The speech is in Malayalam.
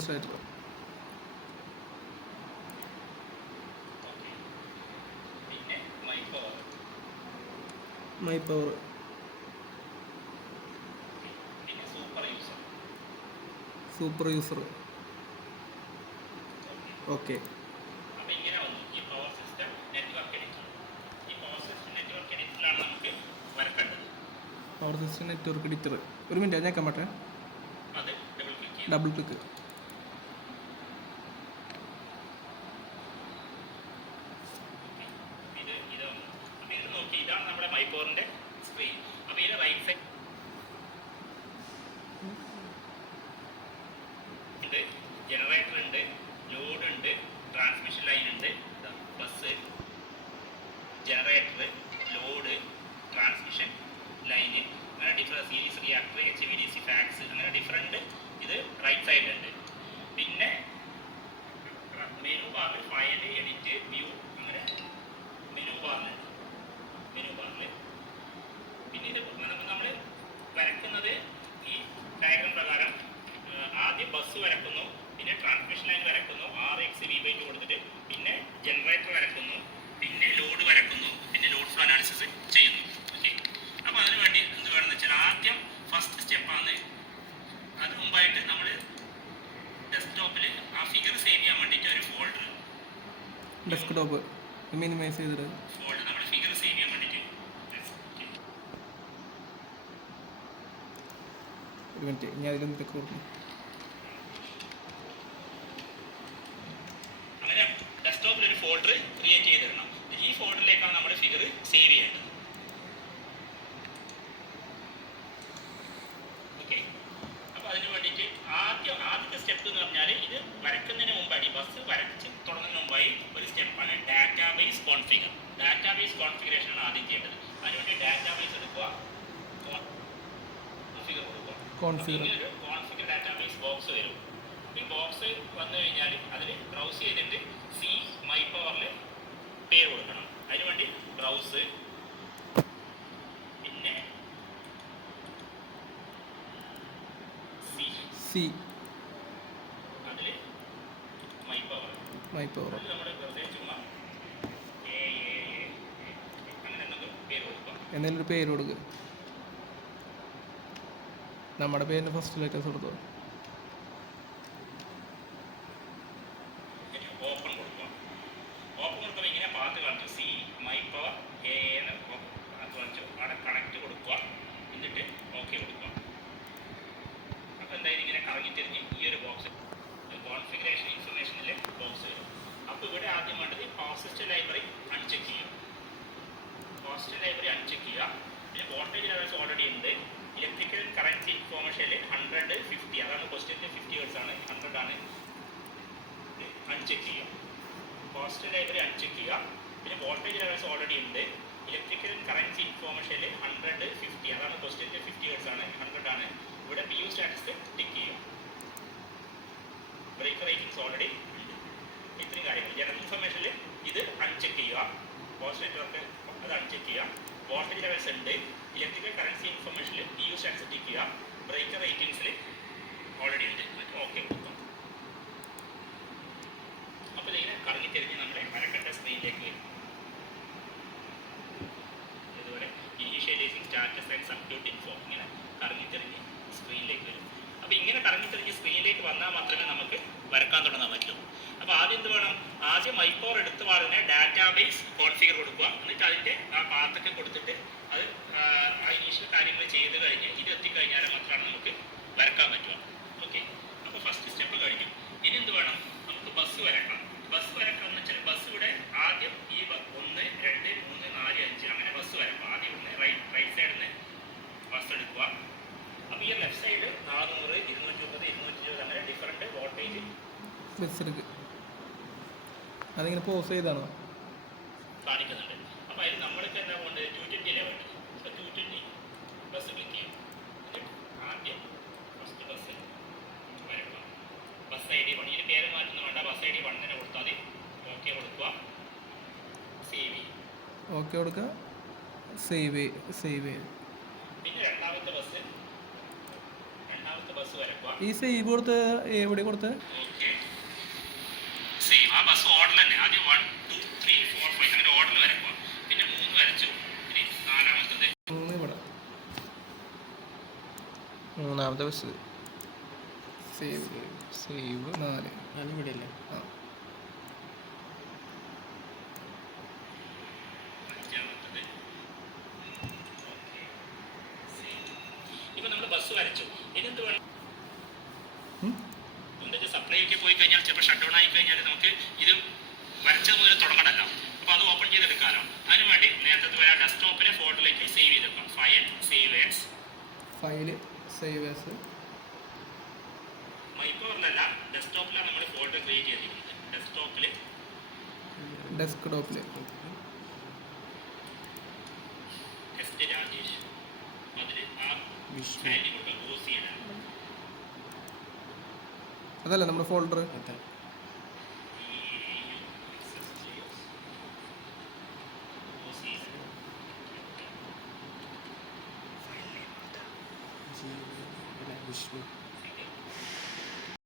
ഡെമോൺസ്ട്രേറ്റർ. പിന്നെ മൈ പവർ. പിന്നെ സൂപ്പർ യൂസർ. ഓക്കെ. അപ്പോൾ ഇങ്ങനെ വന്നു ഈ പവർ സിസ്റ്റം നെറ്റ്വർക്ക് എഡിറ്റർ. ഈ പവർ സിസ്റ്റം നെറ്റ്വർക്ക് എഡിറ്ററിലാണ് നമുക്ക് വരക്കേണ്ടത്. Power system network editor. ഒരു മിനിറ്റ് ഞാൻ കമ്പട്ടെ. അത് ഡബിൾ ക്ലിക്ക്. ഇത് നോക്കി, ഇതാണ് നമ്മുടെ മൈ പവറിന്റെ സ്ക്രീൻ. അപ്പോൾ ഇതിന്റെ റൈറ്റ് സൈഡ് ഉണ്ട്, ജനറേറ്റർ ഉണ്ട്, ലോഡ് ഉണ്ട്, ട്രാൻസ്മിഷൻ ലൈൻ ഉണ്ട്, bus, generator, load, transmission line, അങ്ങനെ different series reactor, HVDC facts, അങ്ങനെ ഡിഫറെൻറ്റ് ഇത് റൈറ്റ് സൈഡിലുണ്ട്. പിന്നെ മെനു ബാറിൽ ഫയൽ, എഡിറ്റ്, വ്യൂ, അങ്ങനെ മെനു ബാറിൽ പിന്നെ ഇത് നമ്മൾ വരയ്ക്കുന്നത് ഈ ഡയഗ്രം പ്രകാരം ആദ്യം ബസ് വരക്കുന്നു, പിന്നെ ട്രാൻസ്മിഷൻ ലൈൻ വരക്കുന്നു, RXV/2 കൊടുത്തിട്ട്, പിന്നെ ജനറേറ്റർ വരക്കുന്നു, പിന്നെ ലോഡ് വരക്കുന്നു, പിന്നെ ലോഡ് ഫ്ലോ അനാലിസിസ് ചെയ്യുന്നു. ഓക്കെ. അപ്പോൾ അതിന് വേണ്ടി എന്ത് വേണമെന്ന് വെച്ചാൽ ആദ്യം ഫസ്റ്റ് സ്റ്റെപ്പാണ്. അതിന് മുമ്പായിട്ട് നമ്മൾ ഡെസ്ക്ടോപ്പിൽ ആ ഫിഗർ സേവ് ചെയ്യാൻ വേണ്ടിയിട്ട് ഒരു ഫോൾഡർ, ഡെസ്ക്ടോപ്പ് മിനിമൈസ് ചെയ്തിട്ട് ഫോൾഡർ നമ്മൾ ഫിഗർ സേവ് ചെയ്യാൻ വേണ്ടിയിട്ട് ഒരു മിനിറ്റ് ഞാൻ അതിലൊന്നിട്ടൊക്കെ കൊടുക്കും. അങ്ങനെ ഡെസ്ക്ടോപ്പിൽ ഒരു ഫോൾഡർ ക്രിയേറ്റ് ചെയ്തിടണം. ഈ ഫോൾഡറിലേക്കാണ് നമ്മൾ ഫിഗർ സേവ് ചെയ്യേണ്ടത്. ഓക്കെ. അപ്പോൾ അതിന് വേണ്ടിയിട്ട് ആദ്യത്തെ സ്റ്റെപ്പ് എന്ന് പറഞ്ഞാൽ ഇത് വരയ്ക്കുന്നതിന് മുമ്പായി, ബസ് വരച്ച് തുടങ്ങുന്നതിന് മുമ്പായി ഒരു സ്റ്റെപ്പാണ് ഡാറ്റാബേസ് കോൺഫിഗർ. ഡാറ്റാബേസ് കോൺഫിഗറേഷനാണ് ആദ്യം ചെയ്യേണ്ടത്. അതിനുവേണ്ടി ഡാറ്റാബേസ് എടുക്കുക, കോൺഫിഗർ കൊടുക്കുക. ഒരു കോൺഫിഗർ ഡാറ്റാബേസ് ബോക്സ് വരും. ഈ ബോക്സ് വന്നു കഴിഞ്ഞാൽ അതിൽ ബ്രൗസ് ചെയ്തിട്ട് മൈ പവറിൽ പേര് കൊടുക്കണം. അതിനുവേണ്ടി ബ്രൗസ്, പിന്നെ അതിൽ മൈ പവർ നമ്മൾ വെറുതെ ചുമ്മാ അങ്ങനെ എന്തെങ്കിലും പേര് കൊടുക്കുക. എന്തെങ്കിലും ഒരു പേര് കൊടുക്കുക. നമ്മുടെ പേരിന് ഫസ്റ്റ് ലെറ്റേഴ്സ് കൊടുത്തോ. ഓപ്പൺ കൊടുക്കുക. ഓപ്പൺ കൊടുക്കുമ്പോൾ ഇങ്ങനെ പാത്ത് കാണിച്ചു, മൈ പവർ കാണിച്ചു. അവിടെ കണക്ട് കൊടുക്കുക, എന്നിട്ട് ഓക്കെ കൊടുക്കുക. അപ്പോൾ എന്തായാലും ഇങ്ങനെ കറങ്ങിത്തിരിഞ്ഞ് ഈ ഒരു ബോക്സ് കോൺഫിഗറേഷൻ ഇൻഫർമേഷനിലെ ബോക്സ് വരും. അപ്പോൾ ഇവിടെ ആദ്യം വേണ്ടത് പവർ സിസ്റ്റം ലൈബ്രറി അൺചെക്ക് ചെയ്യുക. പവർ സിസ്റ്റം ലൈബ്രറി അൺചെക്ക് ചെയ്യുക. പിന്നെ വോൾട്ടേജ് ലെവൽസ് ഓൾറെഡി ഉണ്ട്. ഇലക്ട്രിക്കൽ കറൻറ്റ് ഇൻഫോർമേഷനിൽ 100, 50, അതാണ് ക്വസ്റ്റ്യൻ്റെ 50 വേർഡ്സ് ആണ്, 100 ആണ്. അൺചെക്ക് ചെയ്യുക. പവർ സിസ്റ്റം ലൈബ്രറി അൺചെക്ക് ചെയ്യുക. പിന്നെ വോൾട്ടേജ് ലെവൽസ് ഓൾറെഡി ഉണ്ട്. ഇലക്ട്രിക്കൽ കറൻറ്റ് ഇൻഫോർമേഷനിൽ 100, 50, അതാണ് ക്വസ്റ്റ്യൻ്റെ 50 വേർഡ്സ് ആണ്, 100 ആണ്. ഇവിടെ PU സ്റ്റാറ്റസ് ടിക്ക് ചെയ്യുക. ബ്രേക്ക് റേറ്റിംഗ്സ് ഓൾറെഡി ഉണ്ട്. ഇത്രയും കാര്യങ്ങൾ. ജനറൽ ഇൻഫർമേഷനിൽ ഇത് അൺചെക്ക് ചെയ്യുക. പോസ്റ്റ് നെറ്റ്വർക്ക് അത് അൺചെക്ക് ചെയ്യുക. വോൾട്ടേജ് ലെവൽസ് ഉണ്ട്. ഇലക്ട്രിക്കൽ കറൻസി ഇൻഫർമേഷനിൽ PU സ്റ്റാറ്റസ് ടിക്ക് ചെയ്യുക. ബ്രേക്ക് റേറ്റിംഗ്സിൽ ഓൾറെഡി ഉണ്ട്. ഓക്കെ കൊടുക്കും. അപ്പോൾ ഇതിനെ കറങ്ങിത്തിരിഞ്ഞ് നമ്മുടെ വരക്കേണ്ട സ്ക്രീനിലേക്ക് വരും. ഇതുപോലെ initializing status and circuit info ഇങ്ങനെ കറങ്ങിത്തിരിഞ്ഞ് സ്ക്രീനിലേക്ക് വരും. അപ്പോൾ ഇങ്ങനെ കറങ്ങിത്തിരിഞ്ഞ് സ്ക്രീനിലേക്ക് വന്നാൽ മാത്രമേ നമുക്ക് വരക്കാൻ തുടങ്ങാൻ പറ്റൂ. അപ്പോൾ ആദ്യം എന്ത് വേണം? ആദ്യം മൈ പവർ എടുത്ത പാടിനെ ഡാറ്റാബേസ് കോൺഫിഗർ കൊടുക്കുക. എന്നിട്ട് അതിൻ്റെ ആ പാത്തൊക്കെ കൊടുത്തിട്ട് അത് ആ ഇനീഷ്യൽ കാര്യങ്ങൾ ചെയ്ത് കഴിഞ്ഞ് ഇത് എത്തിക്കഴിഞ്ഞാൽ മാത്രമാണ് നമുക്ക് വരക്കാൻ പറ്റുക. ഓക്കെ. അപ്പോൾ ഫസ്റ്റ് സ്റ്റെപ്പ് കഴിഞ്ഞു. ഇനി എന്ത് വേണം? നമുക്ക് ബസ് വരക്കണം. ബസ് വരക്കണം എന്ന് വെച്ചാൽ ബസ് ഇവിടെ ആദ്യം ഈ 1, 2, 3, 4, 5 അങ്ങനെ ബസ് വരക്കും. ആദ്യം ഇവിടുന്ന് റൈറ്റ് സൈഡിൽ നിന്ന് ബസ് എടുക്കുക. അപ്പോൾ ഈ ലെഫ്റ്റ് സൈഡ് 400, 230, 220 അങ്ങനെ ഡിഫറെൻറ്റ് വോൾട്ടേജ് ബസ് എടുക്കുക. അതിങ്ങനെ പോസ് ചെയ്താണോ കാണിക്കുന്നുണ്ട്. അപ്പോൾ അതിൽ നമ്മൾക്ക് എന്താ വേണ്ടത്? 220 വേണ്ടത്. അപ്പോൾ 220 ബസ് ക്ലിക്ക് ചെയ്യും. എന്നിട്ട് ആദ്യം ഫസ്റ്റ് ബസ് വരക്കുക. Bus ID 1. ഇതിന് പേര് മാറ്റുന്ന വേണ്ട. ബസ് ID 1 തന്നെ കൊടുത്താൽ മതി. ഓക്കെ കൊടുക്കുക. സേവ് ചെയ്യും. ഓക്കെ കൊടുക്കുക. സേവ് ചെയ്യും. പിന്നെ രണ്ടാമത്തെ നമുക്ക് ബസ് വരക്കുക. ഈ സേവ് കൊടുത്ത് എവിടെ കൊടുത്ത് ഓക്കെ, സേവ് ആ ബസ് ഓർഡർ തന്നെ. ആദ്യം 1 2 3 4 5 അങ്ങനെ ഓർഡർ വരക്കുക. പിന്നെ 3 വരച്ചു. ഇനി നാലാമത്തത് 3 ഇവിടെ മൂന്നാമത്തെ ബസ് സേവ് സേവ് 4 ഞാനിവിടെ ഇല്ല. ആ അഞ്ചാമത്തത്. Okay, save. ഇപ്പൊ നമ്മൾ ബസ് വരച്ചു. ഇതെന്ത് വേണം? എന്താ സപ്ലൈ ഒക്കെ പോയി കഴിഞ്ഞാൽ ചിലപ്പോൾ ഷട്ട് ഡൗൺ ആയി കഴിഞ്ഞാൽ നമുക്ക് ഇത് വരച്ചത് മുതൽ തുടങ്ങണമല്ലോ. അപ്പോൾ അത് ഓപ്പൺ ചെയ്തെടുക്കാമല്ലോ. അതിനുവേണ്ടി നേരത്തെ പോലെ ഡെസ്ക്ടോപ്പിലെ ഫോൾഡറിലേക്ക് സേവ് ചെയ്തെടുക്കാം. File save as. File save as മൈക്രോറിലല്ല, ഡെസ്ക്ടോപ്പിലാണ് നമ്മൾ ഫോൾഡർ ക്രിയേറ്റ് ചെയ്തിരിക്കുന്നത്. ഡെസ്ക്ടോപ്പിൽ ഡെസ്ക്ടോപ്പിൽ എസ് രാജേഷ് അതിൽ ആ വിഷ്ണു ഹാൻഡിൽ കൊടുക്കാം. ഓസിയുടെ അതല്ല നമ്മുടെ ഫോൾഡർ അതെ. വിഷ്ണു